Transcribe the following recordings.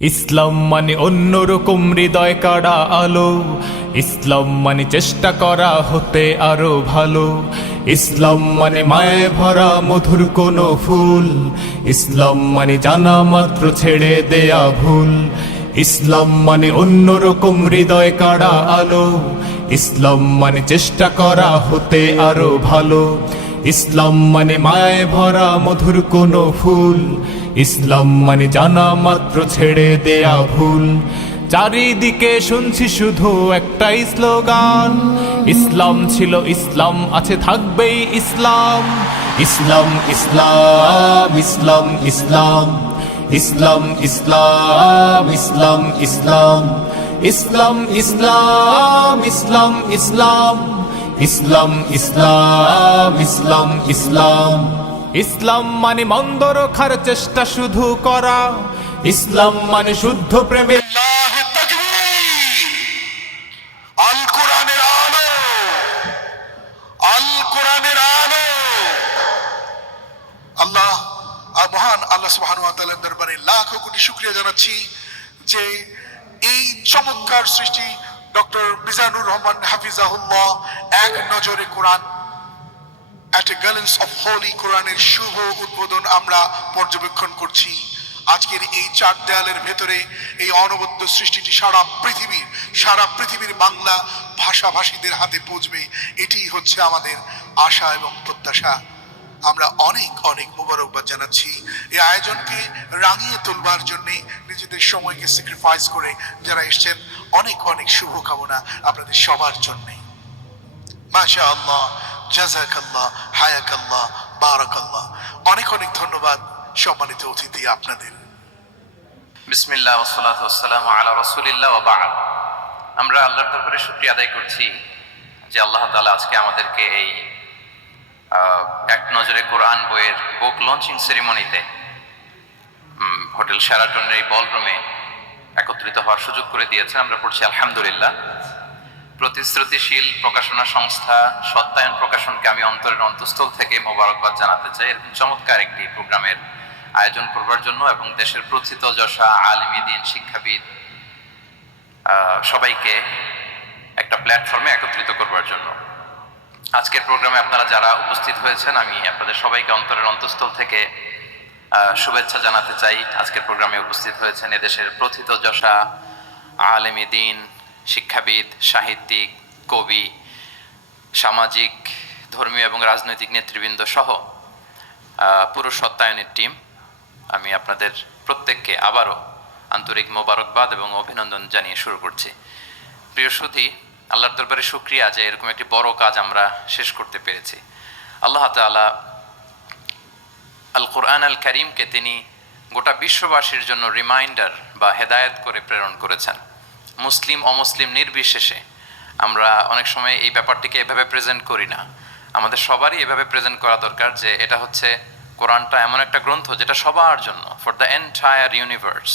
ইসলাম মানে অন্যরকম হৃদয় কাড়া আলো, ইসলাম মানে চেষ্টা করা হতে আরো ভালো। ইসলাম মানে মায়ে ভরা মধুর কোনো ফুল, ইসলাম মানে জানা মাত্র ছেড়ে দেয়া ভুল। ইসলাম মানে অন্যরকম হৃদয় কাড়া আলো, ইসলাম মানে চেষ্টা করা হতে আরো ভালো। ইসলাম মানে মায়ে ভরা মধুর কোনো ফুল, ইসলাম মানে জানা মাত্র ছেড়ে দেয়া ভুল। চারিদিকে শুনছি শুধু একটাই স্লোগান, ইসলাম ছিল ইসলাম আছে থাকবেই ইসলাম। ইসলাম ইসলাম ইসলাম ইসলাম, ইসলাম ইসলাম ইসলাম ইসলাম, ইসলাম ইসলাম ইসলাম ইসলাম, ইসলাম ইসলাম ইসলাম ইসলাম। ইসলাম মানে মন্দ রক্ষার চেষ্টা শুধু করা, ইসলাম মানে শুদ্ধ প্রেমের আল কোরআনের আলো, আল কোরআনের আলো। আল্লাহ মহান আল্লাহ সুবহানাহু ওয়া তাআলার দরবারে লাখো কোটি শুকরিয়া জানাচ্ছি যে এই চমৎকার সৃষ্টি ডক্টর মিজানুর রহমান হাফিজাহুল্লাহ এক নজরে কোরআন at a glance of holy কোরআনের শুভ উদ্বোধন আমরা পর্যবেক্ষণ করছি। আজকের এই চার দেয়ালের ভেতরে এই অনবদ্য সৃষ্টিটি সারা পৃথিবীর বাংলা ভাষাভাষীদের হাতে পৌঁছবে, এটি হচ্ছে আমাদের আশা এবং প্রত্যাশা। আমরা অনেক অনেক মোবারকবাদ জানাচ্ছি এই আয়োজনকে রাঙিয়ে তুলবার জন্য নিজেদের সময়কে স্যাক্রিফাইস করে যারা এসেছেন। অনেক অনেক শুভকামনা আপনাদের সবার জন্য। মাশাআল্লাহ, জাযাকাল্লাহ, হায়াকাল্লাহ, বারাকাল্লাহ। অনেক অনেক ধন্যবাদ সম্মানিত অতিথি আপনাদের। বিসমিল্লাহ ওয়াসসালাতু ওয়াসসালামু আলা রাসূলিল্লাহ ওয়া বা'দ। আমরা আল্লাহর দরবারে শুকরিয়া আদায় করছি যে আল্লাহ তাআলা আজকে আমাদেরকে এই এক নজরে কোরআন বইয়ের বুক লঞ্চিং সেরিমনিতে হোটেল শেরাটনের এই বলরুমে একত্রিত হওয়ার সুযোগ করে দিয়েছেন। আমরা পড়ছি আলহামদুলিল্লাহ। প্রতিশ্রুতিশীল প্রকাশনা সংস্থা সত্যায়ন প্রকাশনকে আমি অন্তরের অন্তঃস্থল থেকে মোবারকবাদ জানাতে চাই এরকম চমৎকার একটি প্রোগ্রামের আয়োজন করবার জন্য এবং দেশের প্রথিতযশা আলেমী দ্বীন শিক্ষাবিদ সবাইকে একটা প্ল্যাটফর্মে একত্রিত করবার জন্য। আজকের প্রোগ্রামে আপনারা যারা উপস্থিত হয়েছেন আমি আপনাদের সবাইকে অন্তরের অন্তঃস্থল থেকে শুভেচ্ছা জানাতে চাই। আজকের প্রোগ্রামে উপস্থিত হয়েছেন এদেশের প্রথিতযশা আলেমী দ্বীন শিক্ষাবিদ, সাহিত্যিক, কবি, সামাজিক, ধর্মীয় এবং রাজনৈতিক নেতৃবৃন্দ সহ পুরো সত্যায়নের টিম। আমি আপনাদের প্রত্যেককে আবারও আন্তরিক মোবারকবাদ এবং অভিনন্দন জানিয়ে শুরু করছি। প্রিয় সুধী, আল্লাহর দরবারে শুকরিয়া যে এরকম একটি বড় কাজ আমরা শেষ করতে পেরেছি। আল্লাহ তাআলা আল কোরআন আল কারীমকে তিনি গোটা বিশ্ববাসীর জন্য রিমাইন্ডার বা হেদায়েত করে প্রেরণ করেছেন। মুসলিম অমুসলিম নির্বিশেষে আমরা অনেক সময় এই ব্যাপারটিকে এভাবে প্রেজেন্ট করি না। আমাদের সবারই এভাবে প্রেজেন্ট করা দরকার যে এটা হচ্ছে কোরআনটা এমন একটা গ্রন্থ যেটা সবার জন্য, for the entire universe,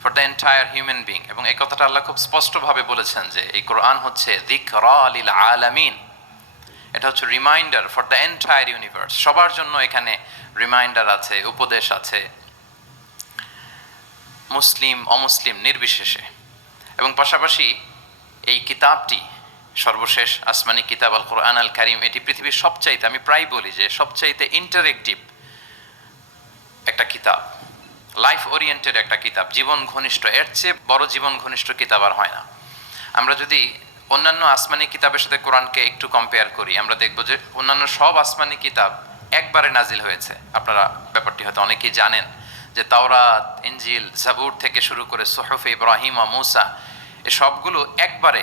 for the entire human being. এবং এই কথাটা আল্লাহ খুব স্পষ্টভাবে বলেছেন যে এই কোরআন হচ্ছে যিকরা লিল আলামিন, এটা হচ্ছে reminder for the entire universe. সবার জন্য এখানে রিমাইন্ডার আছে, উপদেশ আছে, মুসলিম অমুসলিম নির্বিশেষে। এবং পাশাপাশি এই কিতাবটি সর্বশেষ আসমানি কিতাব আল কোরআন আল কারীম, এটি পৃথিবীর সবচাইতে, আমি প্রায় বলি যে সবচাইতে ইন্টারেক্টিভ একটা কিতাব, লাইফ ওরিয়েন্টেড একটা কিতাব, জীবন ঘনিষ্ঠ। এর চেয়ে বড় জীবন ঘনিষ্ঠ কিতাব আর হয় না। আমরা যদি অন্যান্য আসমানি কিতাবের সাথে কোরআনকে একটু কম্পেয়ার করি, আমরা দেখব যে অন্যান্য সব আসমানি কিতাব একবারে নাজিল হয়েছে। আপনারা ব্যাপারটি হয়তো অনেকেই জানেন যে তাওরাত, ইনজিল, জাবুর থেকে শুরু করে সুহুফ ইব্রাহিম ও মূসা, এই সবগুলো একবারে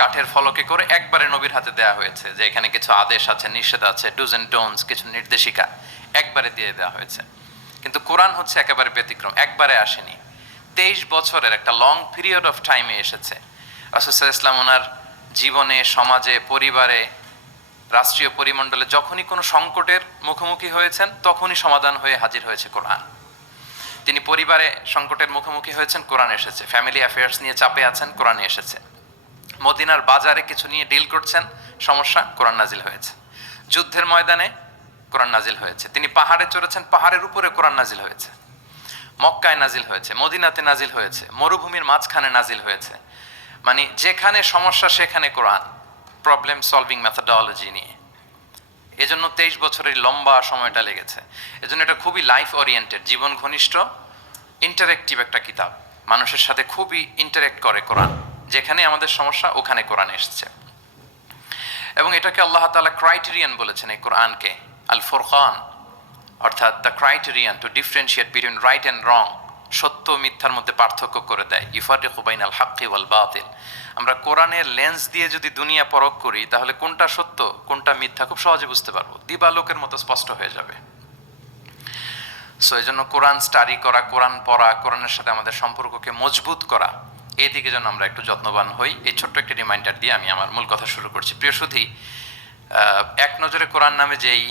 কাঠের ফলকে করে একবারে নবীর হাতে দেয়া হয়েছে। যে এখানে কিছু আদেশ আছে, নিষেধ আছে, ডুজ এন্ড ডোন্টস, কিছু নির্দেশিকা একবারে দিয়ে দেওয়া হয়েছে। কিন্তু কোরআন হচ্ছে একেবারে ব্যতিক্রম, একবারে আসেনি। 23 বছরের একটা লং পিরিয়ড অফ টাইমে এসেছে। রাসূল সাল্লাল্লাহু আলাইহি ওয়াসাল্লাম ওনার জীবনে, সমাজে, পরিবারে, রাষ্ট্রীয় পরিমণ্ডলে যখনই কোনো সংকটের মুখোমুখি হয়েছেন তখনই সমাধান হয়ে হাজির হয়েছে কোরআন। তিনি পরিবারে সংকটের মুখোমুখি হয়েছেন, কোরআন এসেছে। ফ্যামিলি অ্যাফেয়ার্স নিয়ে চাপে আছেন, কোরআনে এসেছে। মদিনার বাজারে কিছু নিয়ে ডিল করছেন, সমস্যা, কোরআন নাজিল হয়েছে। যুদ্ধের ময়দানে কোরআন নাজিল হয়েছে। তিনি পাহাড়ে চড়েছেন, পাহাড়ের উপরে কোরআন নাজিল হয়েছে। মক্কায় নাজিল হয়েছে, মদিনাতে নাজিল হয়েছে, মরুভূমির মাঝখানে নাজিল হয়েছে, মানে যেখানে সমস্যা সেখানে কোরআন, প্রবলেম সলভিং মেথডোলজি নিয়ে। এজন্য 23 বছরের লম্বা সময়টা লেগেছে। এজন্য এটা খুবই লাইফ ওরিয়েন্টেড, জীবন ঘনিষ্ঠ, ইন্টারেক্টিভ একটা কিতাব। মানুষের সাথে খুবই ইন্টারেক্ট করে কোরআন, যেখানে আমাদের সমস্যা ওখানে কোরআন এসেছে। এবং এটাকে আল্লাহ তাআলা ক্রাইটেরিয়ান বলেছেন এই কোরআনকে, আল ফুরকান, অর্থাৎ the criterion two differentiate between right and রং, সত্য মিথ্যার মধ্যে পার্থক্য করে দেয়। ইউফারিকু বাইনাল হাক্কি ওয়াল বাতিল। আমরা কোরআনের লেন্স দিয়ে যদি দুনিয়া পরখ করি, তাহলে কোনটা সত্য কোনটা মিথ্যা খুব সহজে বুঝতে পারবো, দিবালোকের মতো স্পষ্ট হয়ে যাবে। সো এই জন্য কোরআন স্টাডি করা, কোরআন পড়া, কোরআনের সাথে আমাদের সম্পর্ককে মজবুত করা, এই দিকে যেন আমরা একটু যত্নবান হই। এই ছোট্ট একটি রিমাইন্ডার দিয়ে আমি আমার মূল কথা শুরু করছি। প্রিয় সুধী, এক নজরে কোরআন নামে যেই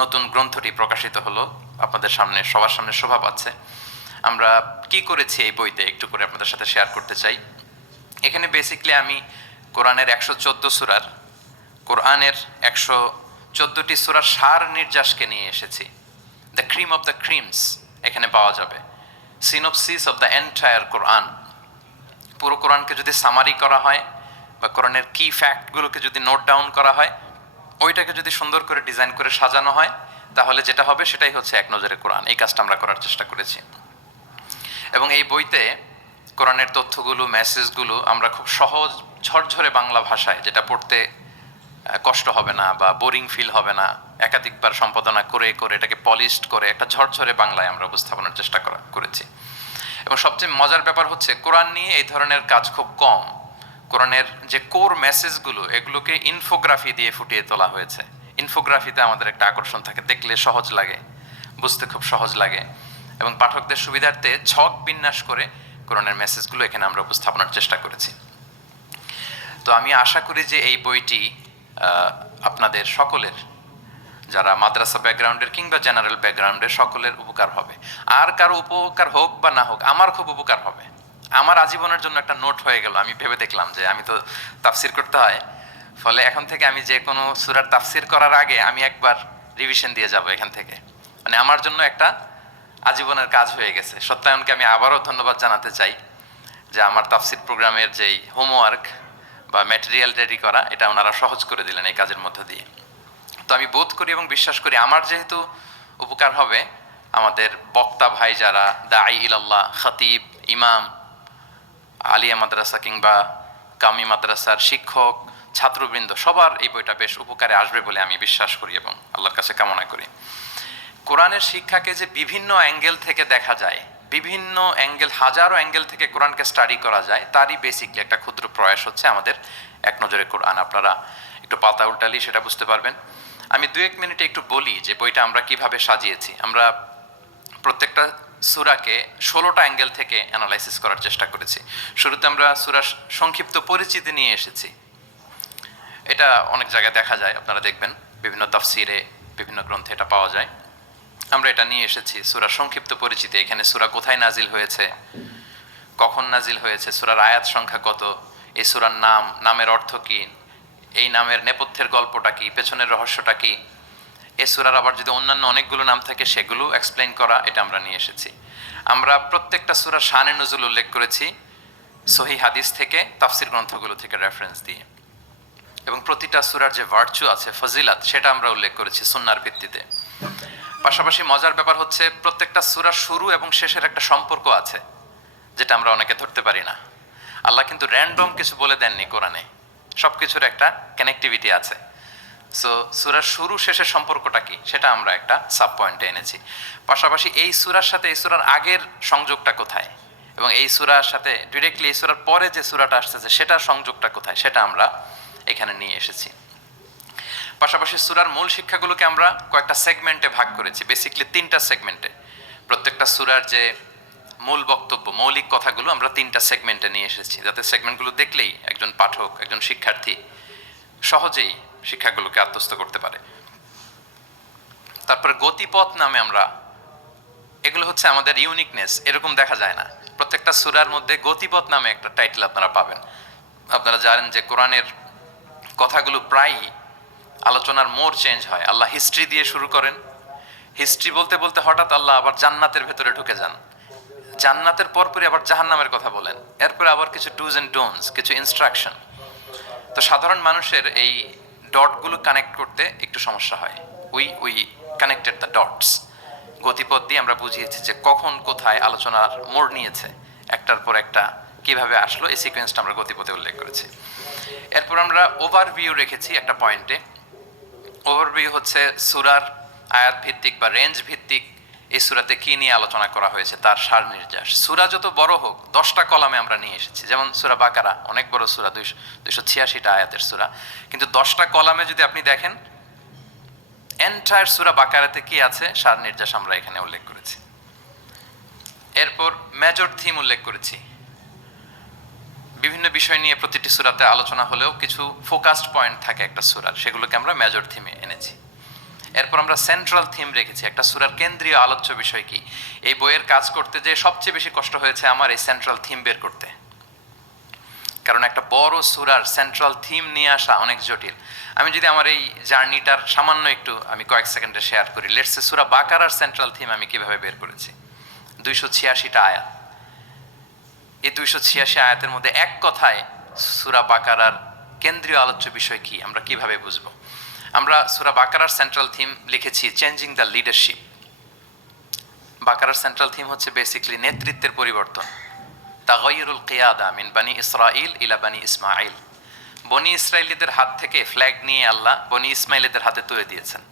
নতুন গ্রন্থটি প্রকাশিত হলো, আপনাদের সামনে সবার সামনে শোভা পাচ্ছে। আমরা কি করেছি এই বইতে একটু করে আপনাদের সাথে শেয়ার করতে চাই। এখানে বেসিকলি আমি কোরআনের 114 সূরার, কোরআনের 114টি সূরার সার নির্যাসকে নিয়ে এসেছি। The cream of the creams এখানে পাওয়া যাবে, সিনোপসিস অফ দ্য এন্টায়ার কোরআন। পুরো কোরআনকে যদি সামারি করা হয় বা কোরআনের কি ফ্যাক্টগুলোকে যদি নোট ডাউন করা হয়, ওইটাকে যদি সুন্দর করে ডিজাইন করে সাজানো হয়, তাহলে যেটা হবে সেটাই হচ্ছে এক নজরে কোরআন। এই কাজটা আমরা করার চেষ্টা করেছি। এবং এই বইতে কোরআনের তথ্যগুলো, মেসেজগুলো আমরা খুব সহজ ঝরঝরে বাংলা ভাষায়, যেটা পড়তে কষ্ট হবে না বা বোরিং ফিল হবে না, একাধিকবার সম্পাদনা করে করে এটাকে পলিশড করে একটা ঝরঝরে বাংলায় আমরা উপস্থাপনের চেষ্টা করেছি। এবং সবচেয়ে মজার ব্যাপার হচ্ছে, কোরআন নিয়ে এই ধরনের কাজ খুব কম। কোরআনের যে কোর মেসেজগুলো, এগুলোকে ইনফোগ্রাফি দিয়ে ফুটিয়ে তোলা হয়েছে। ইনফোগ্রাফিতে আমাদের একটা আকর্ষণ থাকে, দেখলে সহজ লাগে, বুঝতে খুব সহজ লাগে, এবং পাঠকদের সুবিধার্থে ছক বিন্যাস করে কোরআনের মেসেজগুলো এখানে আমরা উপস্থাপনার চেষ্টা করেছি। তো আমি আশা করি যে এই বইটি আপনাদের সকলের, যারা মাদ্রাসা ব্যাকগ্রাউন্ডের কিংবা জেনারেল ব্যাকগ্রাউন্ডের, সকলের উপকার হবে। আর কারো উপকার হোক বা না হোক, আমার খুব উপকার হবে। আমার আজীবনের জন্য একটা নোট হয়ে গেল। আমি ভেবে দেখলাম যে আমি তো তাফসির করতে হয়, ফলে এখন থেকে আমি যে কোনো সূরার তাফসির করার আগে আমি একবার রিভিশন দিয়ে যাব এখান থেকে। মানে আমার জন্য একটা আজীবনের কাজ হয়ে গেছে। সত্যায়নকে আমি আবারও ধন্যবাদ জানাতে চাই যে আমার তাফসির প্রোগ্রামের যেই হোমওয়ার্ক বা ম্যাটেরিয়াল রেডি করা, এটা ওনারা সহজ করে দিলেন এই কাজের মধ্য দিয়ে। তো আমি বোধ করি এবং বিশ্বাস করি আমার যেহেতু উপকার হবে, আমাদের বক্তা ভাই যারা, দাঈ ইলাল্লাহ, খতিব, ইমাম, আলিয়া মাদ্রাসা কিংবা কামি মাদ্রাসার শিক্ষক, ছাত্রবৃন্দ, সবার এই বইটা বেশ উপকারে আসবে বলে আমি বিশ্বাস করি এবং আল্লাহর কাছে কামনা করি। কোরআনের শিক্ষাকে যে বিভিন্ন অ্যাঙ্গেল থেকে দেখা যায়, বিভিন্ন অ্যাঙ্গেল, হাজারো অ্যাঙ্গেল থেকে কোরআনকে স্টাডি করা যায়, তারই বেসিকলি একটা ক্ষুদ্র প্রয়াস হচ্ছে আমাদের এক নজরে কোরআন। আপনারা একটু পাতা উল্টালি সেটা বুঝতে পারবেন। আমি 2-1 মিনিটে একটু বলি যে বইটা আমরা কিভাবে সাজিয়েছি। আমরা প্রত্যেকটা সূরাকে 16টা অ্যাঙ্গেল থেকে অ্যানালাইসিস করার চেষ্টা করেছি। শুরুতে আমরা সূরার সংক্ষিপ্ত পরিচিতি নিয়ে এসেছি। এটা অনেক জায়গায় দেখা যায়, আপনারা দেখবেন বিভিন্ন তাফসিরে, বিভিন্ন গ্রন্থে এটা পাওয়া যায়। আমরা এটা নিয়ে এসেছি, সূরার সংক্ষিপ্ত পরিচিতি। এখানে সূরা কোথায় নাজিল হয়েছে, কখন নাজিল হয়েছে, সূরার আয়াত সংখ্যা কত, এই সূরার নাম, নামের অর্থ কী, এই নামের নেপথ্যের গল্পটা কি, পেছনের রহস্যটা কি, এই সূরার আবার যদি অন্যান্য অনেকগুলো নাম থাকে সেগুলো এক্সপ্লেইন করা, এটা আমরা নিয়ে এসেছি। আমরা প্রত্যেকটা সূরার শানে নুজুল উল্লেখ করেছি সহিহ হাদিস থেকে, তাফসির গ্রন্থগুলো থেকে রেফারেন্স দিয়ে। এবং প্রতিটা সূরার যে ভার্চু আছে, ফজিলাত, সেটা আমরা উল্লেখ করেছি সুন্নাহর ভিত্তিতে। পাশাপাশি মজার ব্যাপার হচ্ছে, প্রত্যেকটা সূরার শুরু এবং শেষের একটা সম্পর্ক আছে, যেটা আমরা অনেকে ধরতে পারি না। আল্লাহ কিন্তু র্যান্ডম কিছু বলে দেননি কোরআনে, সবকিছুর একটা কানেক্টিভিটি আছে। সো সূরার শুরু শেষের সম্পর্কটা কি, সেটা আমরা একটা সাব পয়েন্টে এনেছি। পাশাপাশি এই সূরার সাথে এই সূরার আগের সংযোগটা কোথায়, এবং এই সূরার সাথে ডিরেক্টলি এই সূরার পরে যে সূরাটা আসতেছে সেটার সংযোগটা কোথায়, সেটা আমরা এখানে নিয়ে এসেছি। পাশাপাশি সূরার মূল শিক্ষাগুলোকে আমরা কয়েকটা সেগমেন্টে ভাগ করেছি, বেসিকলি 3টা সেগমেন্টে। প্রত্যেকটা সূরার যে মূল বক্তব্য, মৌলিক কথাগুলো আমরা 3টা সেগমেন্টে নিয়ে এসেছি, যাতে সেগমেন্টগুলো দেখলেই একজন পাঠক, একজন শিক্ষার্থী সহজেই শিক্ষাগুলোকে আত্মস্থ করতে পারে। তারপরে গতিপথ নামে আমরা, এগুলো হচ্ছে আমাদের ইউনিকনেস, এরকম দেখা যায় না। প্রত্যেকটা সূরার মধ্যে গতিপথ নামে একটা টাইটেল আপনারা পাবেন। আপনারা জানেন যে কোরআনের কথাগুলো প্রায়ই আলোচনার মোড় চেঞ্জ হয়। আল্লাহ হিস্ট্রি দিয়ে শুরু করেন, হিস্ট্রি বলতে বলতে হঠাৎ আল্লাহ আবার জান্নাতের ভেতরে ঢুকে যান, জান্নাতের পরপরই আবার জাহান্নামের কথা বলেন, এরপরে আবার কিছু ডুজ এন্ড ডোন্টস, কিছু ইনস্ট্রাকশন। তো সাধারণ মানুষের এই ডটগুলো কানেক্ট করতে একটু সমস্যা হয়। উই কানেক্টেড দ্য ডটস, গতিপথ দিয়ে আমরা বুঝিয়েছি যে কখন কোথায় আলোচনার মোড় নিয়েছে, একটার পর একটা কিভাবে আসলো, এই সিকোয়েন্সটা আমরা গতিপথে উল্লেখ করেছি। এরপর আমরা ওভারভিউ রেখেছি একটা পয়েন্টে। ওভারভিউ হচ্ছে সূরার আয়াত ভিত্তিক বা রেঞ্জ ভিত্তিক এই সূরাতে কি নিয়ে আলোচনা করা হয়েছে তার সার নির্যাস। সূরা যত বড় হোক 10টা কলামে আমরা নিয়ে এসেছি, যেমন সূরা বাকারা অনেক বড় সূরা, 286টা আয়াতের সূরা, কিন্তু 10টা কলামে যদি আপনি দেখেন এন্টায়ার সূরা বাকারাতে কি আছে সার নির্যাস আমরা এখানে উল্লেখ করেছি। এরপর মেজর থিম উল্লেখ করেছি। বিভিন্ন বিষয় নিয়ে প্রতিটি সূরাতে আলোচনা হলেও কিছু ফোকাসড পয়েন্ট থাকে একটা সূরার, সেগুলোকে আমরা মেজর থিমে এনেছি। এরপর আমরা সেন্ট্রাল থিম রেখেছি, একটা সূরার কেন্দ্রীয় আলোচ্য বিষয় কি। এই বইয়ের কাজ করতে যে সবচেয়ে বেশি কষ্ট হয়েছে আমার এই সেন্ট্রাল থিম বের করতে, কারণ একটা বড় সূরার সেন্ট্রাল থিম নিয়ে আসা অনেক জটিল। আমি যদি আমার এই জার্নিটার সামান্য একটু আমি কয়েক সেকেন্ডে শেয়ার করি, লেটস সে সূরা বাকারার সেন্ট্রাল থিম আমি কিভাবে বের করেছি। 286টা আয়াত, এই 286 আয়াতের মধ্যে এক কথায় সূরা বাকারার কেন্দ্রীয় আলোচ্য বিষয় কি আমরা কিভাবে বুঝবো। আমরা সূরা বাকারার সেন্ট্রাল থিম লিখেছি চেঞ্জিং দ্য লিডারশিপ। বাকারার সেন্ট্রাল থিম হচ্ছে বেসিক্যালি নেতৃত্বের পরিবর্তন, তাগায়ুরুল কিয়াদা মিন বানি ইসরাইল ইলা বানি ইসমাইল। বনি ইসরাইলীদের হাত থেকে ফ্ল্যাগ নিয়ে আল্লাহ বনি ইসমাইলীদের হাতে তুলে দিয়েছেন,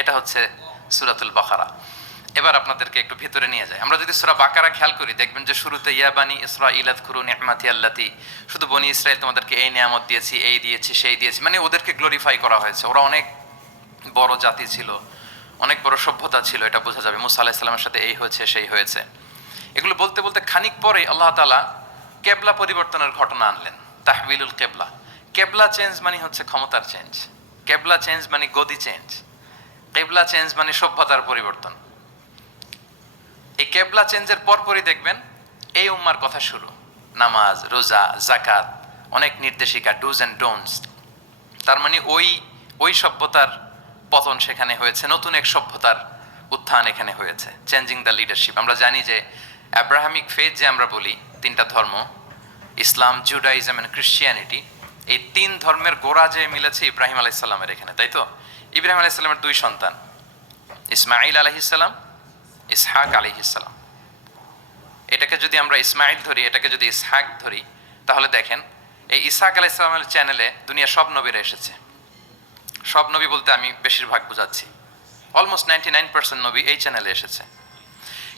এটা হচ্ছে সূরাতুল বাকারা। এবার আপনাদেরকে একটু ভিতরে নিয়ে যায়। আমরা যদি সূরা বাকারা খেয়াল করি দেখবেন যে শুরুতে ইয়া বানি ইসরাইল আযকুরু নি'মাতি আল্লাতি, শুধু বনি ইসরাইল তোমাদেরকে এই নিয়ামত দিয়েছি, এই দিয়েছি, সেই দিয়েছি, মানে ওদেরকে গ্লোরিফাই করা হয়েছে। ওরা অনেক বড় জাতি ছিল, অনেক বড় সভ্যতা ছিল, এটা বোঝা যাবে। মুসা আলাইহিস সালামের সাথে এই হয়েছে সেই হয়েছে, এগুলো বলতে বলতে খানিক পরে আল্লাহ তাআলা কেবলা পরিবর্তনের ঘটনা আনলেন, তাহবিলুল কেবলা। কেবলা চেঞ্জ মানে হচ্ছে ক্ষমতার চেঞ্জ, কেবলা চেঞ্জ মানে গদি চেঞ্জ, কেবলা চেঞ্জ মানে সভ্যতার পরিবর্তন। এই কেবলা চেঞ্জের পরপরই দেখবেন এই উম্মার কথা শুরু, নামাজ, রোজা, যাকাত, অনেক নির্দেশিকা, ডুজ এন্ড ডোন্টস। তার মানে ওই সভ্যতার পতন সেখানে হয়েছে, নতুন এক সভ্যতার উত্থান এখানে হয়েছে, চেঞ্জিং দ্য লিডারশিপ। আমরা জানি যে অ্যাব্রাহামিক ফেথ যে আমরা বলি, 3টা ধর্ম, ইসলাম, জুডাইজম এন্ড ক্রিশ্চিয়ানিটি, এই 3 ধর্মের গোড়া যে মিলেছে ইব্রাহিম আলাইহিস সালামের এখানে, তাই তো? ইব্রাহিম আলাইহিস সালামের 2 সন্তান, ইসমাঈল আলাইহিস সালাম, ইসহাক আলাইহিস সালাম। এটাকে যদি আমরা ইসমাঈল ধরি, এটাকে যদি ইসহাক ধরি, তাহলে দেখেন এই ইসহাক আলাইহিস সালামের চ্যানেলে দুনিয়ার সব নবীরা এসেছে। সব নবী বলতে আমি বেশিরভাগ বোঝাচ্ছি, অলমোস্ট 99% নবী এই চ্যানেলে এসেছে।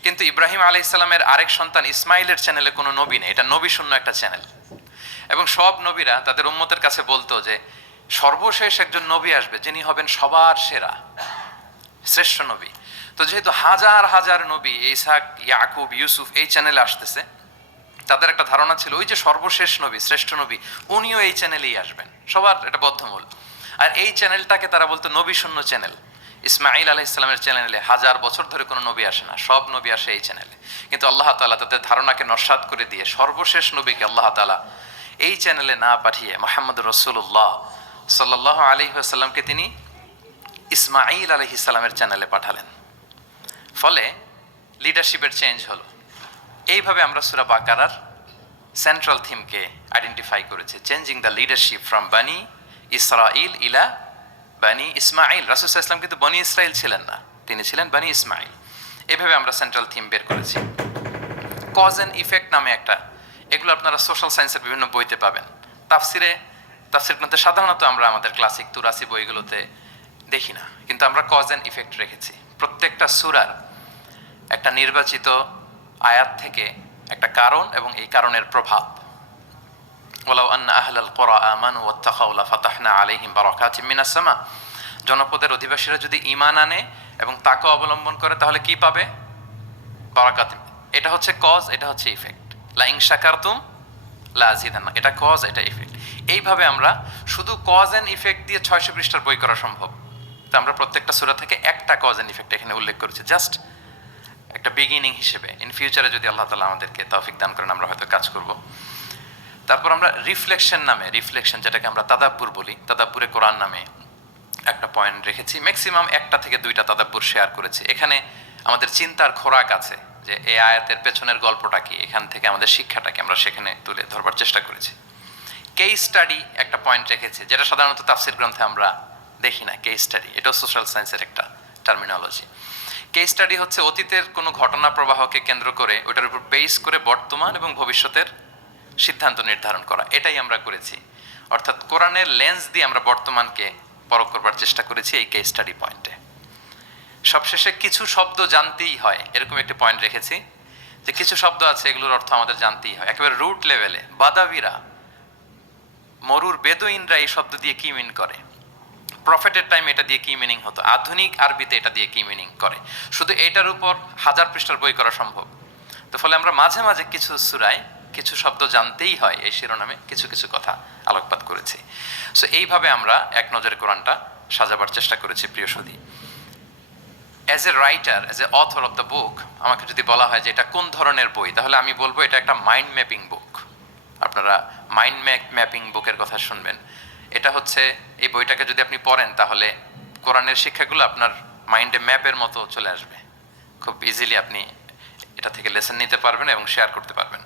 কিন্তু ইব্রাহিম আলাইহিস সালামের আরেক সন্তান ইসমাইলের চ্যানেলে কোনো নবী নেই, এটা নবী শূন্য একটা চ্যানেল। এবং সব নবীরা তাদের উম্মতের কাছে বলতো যে সর্বশেষ একজন নবী আসবে যিনি হবেন সবার সেরা, শ্রেষ্ঠ নবী। তো যেহেতু হাজার হাজার নবী ইসহাক, ইয়াকুব, ইউসুফ এই চ্যানেলে আসতেছে, তাদের একটা ধারণা ছিল ওই যে সর্বশেষ নবী, শ্রেষ্ঠ নবী, উনিও এই চ্যানেলেই আসবেন, সবার এটা বদ্ধমূল। আর এই চ্যানেলটাকে তারা বলতো নবী শূন্য চ্যানেল। ইসমাঈল আলাইহিস সালামের চ্যানেলে 1000 বছর ধরে কোনো নবী আসে না, সব নবী আসে এই চ্যানেলে। কিন্তু আল্লাহ তাআলা তাদের ধারণাকে নস্যাৎ করে দিয়ে সর্বশেষ নবীকে আল্লাহ তাআলা এই চ্যানেলে না পাঠিয়ে মুহাম্মদুর রাসূলুল্লাহ সাল্লাল্লাহু আলাইহি ওয়াসাল্লামকে তিনি ইসমাঈল আলাইহিস সালামের চ্যানেলে পাঠালেন। ফলে লিডারশিপের চেঞ্জ হলো। এইভাবে আমরা সূরা বাকারার সেন্ট্রাল থিমকে আইডেন্টিফাই করেছি, চেঞ্জিং দ্য লিডারশিপ ফ্রম বানি ইসরাইল ইলা বানি ইসমাঈল। রাসূল সাল্লাল্লাহু আলাইহি ওয়াসাল্লাম কিন্তু বনি ইসরাইল ছিলেন না, তিনি ছিলেন বানি ইসমাঈল। এভাবে আমরা সেন্ট্রাল থিম বের করেছি। কজ অ্যান্ড ইফেক্ট নামে একটা, এগুলো আপনারা সোশ্যাল সায়েন্সের বিভিন্ন বইতে পাবেন। তাফসির গ্রন্থে সাধারণত আমরা আমাদের ক্লাসিক 83 বইগুলোতে দেখি না, কিন্তু আমরা কজ অ্যান্ড ইফেক্ট রেখেছি। প্রত্যেকটা সূরার একটা নির্বাচিত আয়াত থেকে একটা কারণ এবং এই কারণের প্রভাব। ওয়ালাউ আন্না আহলাল কুরা আমানু ওয়াত্তাকাউ লাফাতাহনা আলাইহিম বারাকাতিম মিনাস সামা। জনপদের অধিবাসীরা যদি ঈমান আনে এবং তাকওয়া অবলম্বন করে তাহলে কি পাবে? বারাকাত। এটা হচ্ছে কজ, এটা হচ্ছে ইফেক্ট। লা ইন শাকারতুম লা আযীদান্না, এটা কজ, এটা ইফেক্ট। এইভাবে আমরা শুধু কজ এন্ড ইফেক্ট দিয়ে 600 পৃষ্ঠার বই করা সম্ভব। তো আমরা প্রত্যেকটা সূরা থেকে একটা কজ এন্ড ইফেক্ট এখানে উল্লেখ করেছি, জাস্ট একটা বিগিনিং হিসেবে। ইন ফিউচারে যদি আল্লাহ তাআলা আমাদেরকে তৌফিক দান করেন আমরা হয়তো কাজ করব। তারপর আমরা রিফ্লেকশন নামে, রিফ্লেকশন যেটাকে আমরা তাদাব্বুর বলি, তাদাব্বুরে কোরআন নামে একটা পয়েন্ট রেখেছি, ম্যাক্সিমাম একটা থেকে দুইটা তাদাব্বুর শেয়ার করেছি। এখানে আমাদের চিন্তার খোরাক আছে যে এই আয়াতের পেছনের গল্পটা কি, এখান থেকে আমাদের শিক্ষাটাকে আমরা সেখানে তুলে ধরবার চেষ্টা করেছি। কেস স্টাডি একটা পয়েন্ট রেখেছি, যেটা সাধারণত তাফসির গ্রন্থে আমরা দেখি না। কেস স্টাডি এটাও সোশ্যাল সায়েন্সের একটা টার্মিনোলজি। কেস স্টাডি হচ্ছে অতীতের কোনো ঘটনা প্রবাহকে কেন্দ্র করে ওটার উপর বেস করে বর্তমান এবং ভবিষ্যতের সিদ্ধান্ত নির্ধারণ করা, এটাই আমরা করেছি। অর্থাৎ কোরআনের লেন্স দিয়ে আমরা বর্তমানকে পরখ করবার চেষ্টা করেছি এই কেস স্টাডি পয়েন্টে। সবশেষে কিছু শব্দ জানতেই হয়, এরকম একটি পয়েন্ট রেখেছি যে কিছু শব্দ আছে এগুলোর অর্থ আমাদের জানতেই হয়। একেবারে রুট লেভেলে বাদাবিরা, মরুর বেদুইনরা এই শব্দ দিয়ে কি মিন করে, প্রফেটের টাইম এটা দিয়ে কি মিনিং হতো, আধুনিক আরবিতে এটা দিয়ে কি মিনিং করে, শুধু এটার উপর 1000 পৃষ্ঠার বই করা সম্ভব। তো ফলে আমরা মাঝে মাঝে কিছু সূরায় কিছু শব্দ জানতেই হয় এই শিরোনামে কিছু কিছু কথা আলোকপাত করেছি। সো এইভাবে আমরা এক নজরে কোরআনটা সাজাবার চেষ্টা করেছি। প্রিয় সুধী, as a writer, as a author of the book, আমাকে যদি বলা হয় যে এটা কোন ধরনের বই, তাহলে আমি বলবো এটা একটা মাইন্ড ম্যাপিং বুক। আপনারা মাইন্ড ম্যাপিং বুকের কথা শুনবেন। এটা হচ্ছে, এই বইটাকে যদি আপনি পড়েন তাহলে কোরআনের শিক্ষাগুলো আপনার মাইন্ডে ম্যাপের মতো চলে আসবে। খুব ইজিলি আপনি এটা থেকে লেসন নিতে পারবেন এবং শেয়ার করতে পারবেন।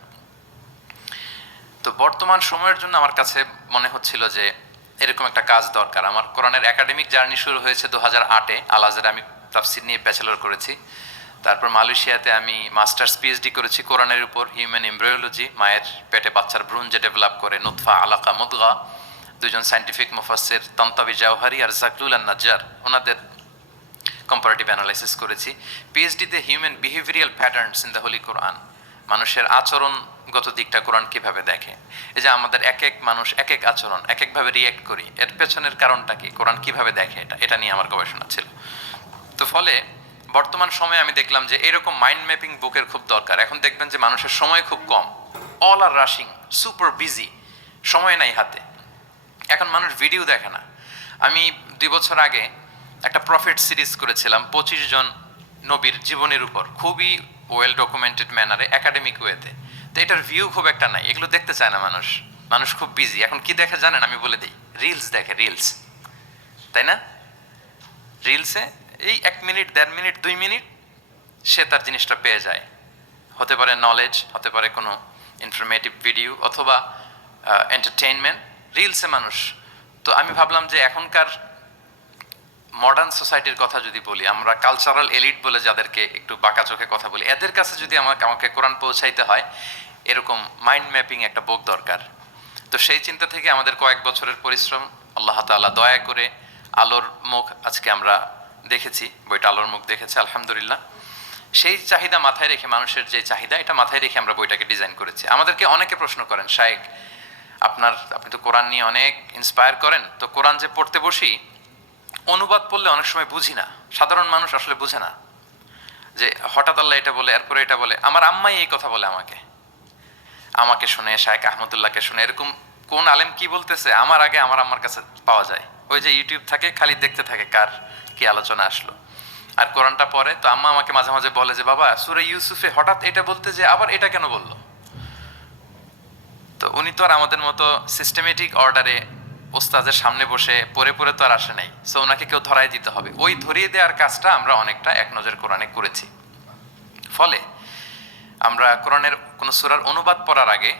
তো বর্তমান সময়ের জন্য আমার কাছে মনে হচ্ছিল যে এরকম একটা কাজ দরকার। আমার কোরআনের একাডেমিক জার্নি শুরু হয়েছে 2008-এ। আল আজহারে আমি তাফসির নিয়ে ব্যাচেলর করেছি। তারপর মালয়েশিয়াতে আমি মাস্টার্স পিএইচডি করেছি কোরআনের উপর, হিউম্যান এমব্রায়োলজি, মায়ের পেটে বাচ্চার ভ্রূণ যে ডেভেলপ করে, নুতফা, আলাকা, মুদগা। দুজন সায়েন্টিফিক মুফাসসির তান্তাবি জাওহারি আর জাকলুল আন-নাজ্জার, ওনাদের কম্পারেটিভ অ্যানালাইসিস করেছি। পিএইচডিতে human behavioural patterns in the Holy Quran, মানুষের আচরণগত দিকটা কোরআন কিভাবে দেখে। এই যে আমাদের এক এক মানুষ এক এক আচরণ, এক একভাবে রিয়েক্ট করি, এর পেছনের কারণটা কি, কোরআন কিভাবে দেখে, এটা নিয়ে আমার গবেষণা ছিল। তো ফলে বর্তমান সময়ে আমি দেখলাম যে এরকম মাইন্ড ম্যাপিং বুকের খুব দরকার। এখন দেখবেন যে মানুষের সময় খুব কম, all are rushing, super busy, সময় নাই হাতে। এখন মানুষ ভিডিও দেখে না। আমি 2 বছর আগে একটা প্রফেট সিরিজ করেছিলাম 25 জন নবীর জীবনের উপর, খুবই ওয়েল ডকুমেন্টেড ম্যানারে, একাডেমিক ওয়েতে। তো এটার ভিউ খুব একটা নাই, এগুলো দেখতে চায় না মানুষ। মানুষ খুব বিজি। এখন কি দেখে জানেন? আমি বলে দিই, রিলস দেখে, রিলস, তাই না? রিলসে এই 1 মিনিট, 1.5 মিনিট, 2 মিনিট সে তার জিনিসটা পেয়ে যায়। হতে পারে নলেজ, হতে পারে কোনো ইনফরমেটিভ ভিডিও, অথবা এন্টারটেইনমেন্ট, রিলসে মানুষ। তো আমি ভাবলাম যে এখনকার মডার্ন সোসাইটির কথা যদি বলি, আমরা কালচারাল এলিট বলে যাদেরকে একটু বাঁকা চোখে কথা বলি, এদের কাছে যদি আমাকে কোরআন পৌঁছাইতে হয়, এরকম মাইন্ড ম্যাপিং একটা বুক দরকার। তো সেই চিন্তা থেকে আমাদের কয়েক বছরের পরিশ্রম, আল্লাহ তাআলা দয়া করে আলোর মুখ আজকে আমরা দেখেছি, বইটা আলোর মুখ দেখেছে আলহামদুলিল্লাহ। সেই চাহিদা মাথায় রেখে, মানুষের যে চাহিদা, এটা মাথায় রেখে আমরা বইটাকে ডিজাইন করেছি। আমাদেরকে অনেকে প্রশ্ন করেন, শায়েখ আপনি তো কোরআন নিয়ে অনেক ইন্সপায়ার করেন, তো কোরআন যে পড়তে বসি, অনুবাদ পড়লে অনেক সময় বুঝি না। সাধারণ মানুষ আসলে বুঝে না যে হঠাৎ আল্লাহ এটা বলে, এরপরে এটা বলে। আমার আম্মাই এই কথা বলে আমাকে শুনে, শায়েখ আহমদুল্লাহকে শুনে, এরকম কোন আলেম কি বলতেছে আমার আগে আমার আম্মার কাছে পাওয়া যায়। ওই যে ইউটিউব থাকে, খালি দেখতে থাকে কার কি আলোচনা আসলো। আর কোরআনটা পড়ে তো আম্মা আমাকে মাঝে মাঝে বলে যে বাবা, সূরা ইউসুফে হঠাৎ এটা বলতে যে আবার এটা কেন বললো। তো উনি তো আর আমাদের মতো সিস্টেমেটিক অর্ডারে ওস্তাদের সামনে বসে পড়ে পড়ে তো আর আসে নাই। সো ওনাকে কেউ ধরাই দিতে হবে। ওই ধরিয়ে দেওয়ার কাজটা আমরা অনেকটা এক নজর কোরআনে করেছি। ফলে আমরা কোরআনের কোনো সূরার অনুবাদ পড়ার আগে,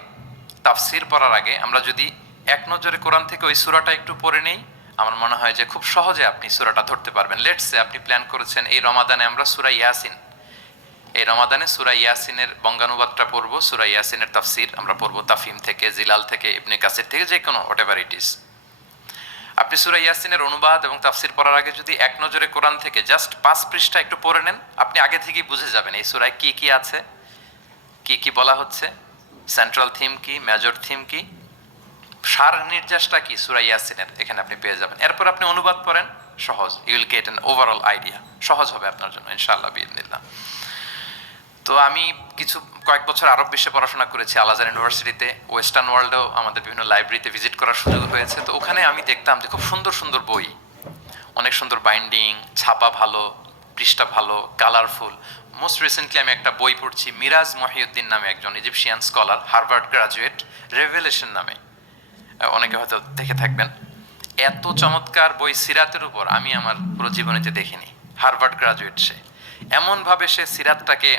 তাফসির পড়ার আগে, আমরা যদি এক নজরে কোরআন থেকে ওই সূরাটা একটু পড়ে নেই, আমার মনে হয় যে খুব সহজে আপনি সূরাটা ধরতে পারবেন। লেটস সে আপনি প্ল্যান করেছেন এই রমাদানে আমরা সূরা ইয়াসিন, এই রমাদানে সূরা ইয়াসিনের বঙ্গানুবাদটা পড়বো, সূরা ইয়াসিনের তাফসির আমরা পড়বো তাফহিম থেকে, জিলাল থেকে, ইবনে কাসির থেকে, যে কোনো হোয়াটএভার ইট ইজ। আপনি সূরা ইয়াসিনের অনুবাদ এবং তাফসির পড়ার আগে যদি এক নজরে কোরআন থেকে জাস্ট 5 পৃষ্ঠা একটু পড়ে নেন, আপনি আগে থেকেই বুঝে যাবেন এই সূরায় কি কি আছে, কি কি বলা হচ্ছে, সেন্ট্রাল থিম কি, মেজর থিম কি, সার নির্যাসটা কি সূরা ইয়াসিনের, এখানে আপনি পেয়ে যাবেন। এরপর আপনি অনুবাদ পড়েন, সহজ, you will get an overall idea. সহজ হবে আপনার জন্য ইনশাআল্লাহ বিইذنিল্লাহ। তো আমি কয়েক বছর আরব বিশ্বে পড়াশোনা করেছি, আল আজহার ইউনিভার্সিটিতে, ওয়েস্টার্ন ওয়ার্ল্ডেও আমাদের বিভিন্ন লাইব্রেরিতে ভিজিট করার সুযোগ হয়েছে। তো ওখানে আমি দেখতাম যে খুব সুন্দর সুন্দর বই, অনেক সুন্দর বাইন্ডিং, ছাপা ভালো, পৃষ্ঠা ভালো, কালারফুল। মোস্ট রিসেন্টলি আমি একটা বই পড়ছি, মিরাজ মহিউদ্দিন নামে একজন Egyptian scholar, Harvard graduate, revelation নামে, অনেকে হয়তো দেখে থাকবেন। এত চমৎকার বই সিরাতের উপর আমি আমার পুরো জীবনেতে দেখিনি। হার্ভার্ড গ্রাজুয়েট সে, এমনভাবে সে সিরাতটাকে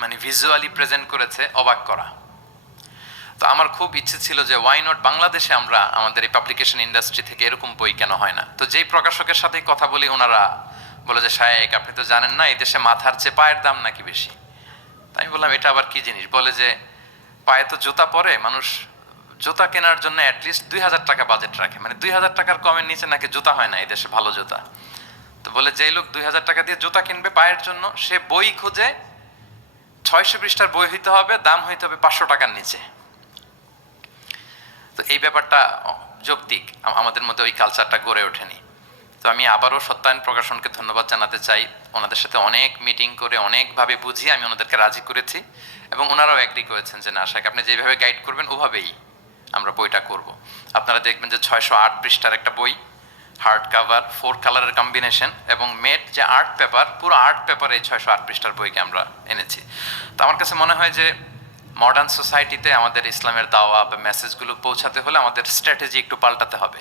মানে ভিজুয়ালি প্রেজেন্ট করেছে, অবাক করা। তো আমার খুব ইচ্ছে ছিল যে ওয়াই নট বাংলাদেশে আমরা আমাদের এই পাবলিকেশন ইন্ডাস্ট্রি থেকে এরকম বই কেন হয় না। তো যেই প্রকাশকের সাথে কথা বলি ওনারা বলে যে শায়েক আপনি তো জানেন না, এই দেশে মাথার চেয়ে পায়ের দাম নাকি বেশি। তাই আমি বললাম এটা আবার কি জিনিস? বলে যে পায়ে তো জুতা পরে, মানুষ জুতা কেনার জন্য অ্যাটলিস্ট 2000 টাকা বাজেট রাখে, মানে 2000 টাকার কমের নিচে নাকি জুতা হয় না এই দেশে ভালো জুতা। তো বলে যেই লোক 2000 টাকা দিয়ে জুতা কিনবে পায়ের জন্য, সে বই খোঁজে 600 পৃষ্ঠার বই হইতে হবে, দাম হইতে হবে 500 টাকার নিচে। তো এই ব্যাপারটা যৌক্তিক, আমাদের মধ্যে ওই কালচারটা গড়ে ওঠেনি। তো আমি আবারও সত্যায়ন প্রকাশনকে ধন্যবাদ জানাতে চাই। ওনাদের সাথে অনেক মিটিং করে অনেকভাবে বুঝিয়ে আমি ওনাদেরকে রাজি করেছি এবং ওনারাও এগ্রি করেছেন যে না শাক আপনি যেভাবে গাইড করবেন ওভাবেই আমরা বইটা করব। আপনারা দেখবেন যে 608 পৃষ্ঠার একটা বই, হার্ড কাভার, 4 কালারের কম্বিনেশন এবং মেড যে আর্ট পেপার, পুরো আর্ট পেপারে এই 608 পৃষ্ঠার বইকে আমরা এনেছি। তো আমার কাছে মনে হয় যে মডার্ন সোসাইটিতে আমাদের ইসলামের দাওয়া বা মেসেজগুলো পৌঁছাতে হলে আমাদের স্ট্র্যাটেজি একটু পাল্টাতে হবে।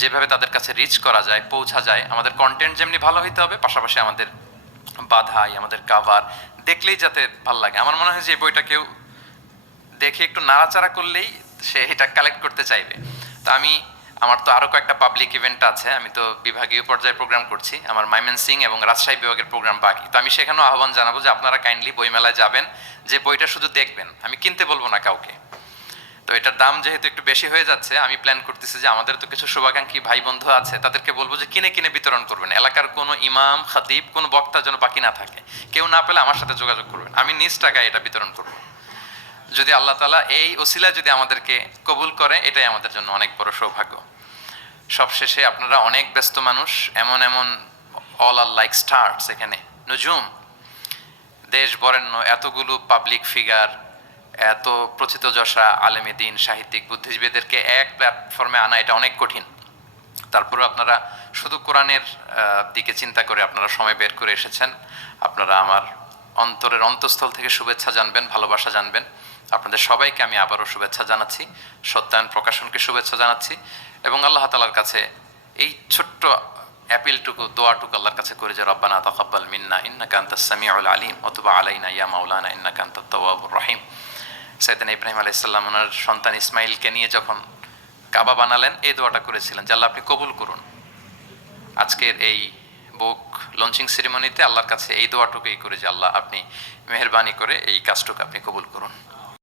যেভাবে তাদের কাছে রিচ করা যায়, পৌঁছা যায়, আমাদের কন্টেন্ট যেমনি ভালো হইতে হবে, পাশাপাশি আমাদের বাধাই, আমাদের কাভার দেখলেই যাতে ভালো লাগে। আমার মনে হয় যে এই বইটা কেউ দেখে একটু নাড়াচাড়া করলেই সে এটা কালেক্ট করতে চাইবে। তো আমার তো আরও কয়েকটা পাবলিক ইভেন্ট আছে, আমি তো বিভাগীয় পর্যায়ে প্রোগ্রাম করছি, আমার ময়মনসিংহ এবং রাজশাহী বিভাগের প্রোগ্রাম বাকি। তো আমি সেখানেও আহ্বান জানাবো যে আপনারা কাইন্ডলি বইমেলায় যাবেন, যে বইটা শুধু দেখবেন, আমি কিনতে বলবো না কাউকে। তো এটার দাম যেহেতু একটু বেশি হয়ে যাচ্ছে, আমি প্ল্যান করতেছি যে আমাদের তো কিছু শুভাকাঙ্ক্ষী ভাই বন্ধু আছে, তাদেরকে বলবো যে কিনে কিনে বিতরণ করবেন। এলাকার কোনো ইমাম, খাতিব, কোনো বক্তা যেন বাকি না থাকে। কেউ না পেলে আমার সাথে যোগাযোগ করবেন, আমি নিজ টাকায় এটা বিতরণ করব। যদি আল্লাহ তাআলা এই ওসিলা যদি আমাদেরকে কবুল করে, এটাই আমাদের জন্য অনেক বড় সৌভাগ্য। সবশেষে আপনারা অনেক ব্যস্ত মানুষ, এমন এমন অল আর লাইক স্টার্স, এখানে নজুম, দেশ বরেণ্য এতগুলো পাবলিক ফিগার, এত প্রথিতযশা আলেমে দ্বীন, সাহিত্যিক, বুদ্ধিজীবীদেরকে এক প্ল্যাটফর্মে আনা এটা অনেক কঠিন। তারপরে আপনারা শুধু কোরআনের দিকে চিন্তা করে আপনারা সময় বের করে এসেছেন। আপনারা আমার অন্তরের অন্তঃস্থল থেকে শুভেচ্ছা জানবেন, ভালোবাসা জানবেন। আপনাদের সবাইকে আমি আবারও শুভেচ্ছা জানাচ্ছি, সত্যায়ন প্রকাশনকে শুভেচ্ছা জানাচ্ছি এবং আল্লাহ তাআলার কাছে এই ছোট্ট অ্যাপিলটুকু, দোয়াটুকু আল্লাহর কাছে করে যে রব্বানা তাকাব্বাল মিন্না ইন্নাকা আনতাস সামিউল আলিম ওয়া তুব আলাইনা ইয়া মাওলানা ইন্নাকা আনতাত তাওয়াবুর রহিম। সাইয়েদনা ইব্রাহিম আলাইহিস সালাম ওনার সন্তান ইসমাইলকে নিয়ে যখন কাবা বানালেন, এই দোয়াটা করেছিলেন যে আল্লাহ আপনি কবুল করুন। আজকের এই বুক লঞ্চিং সেরিমনিতে আল্লাহর কাছে এই দোয়াটুকুই করে যে আল্লাহ আপনি মেহেরবানি করে এই কাজটুকু আপনি কবুল করুন।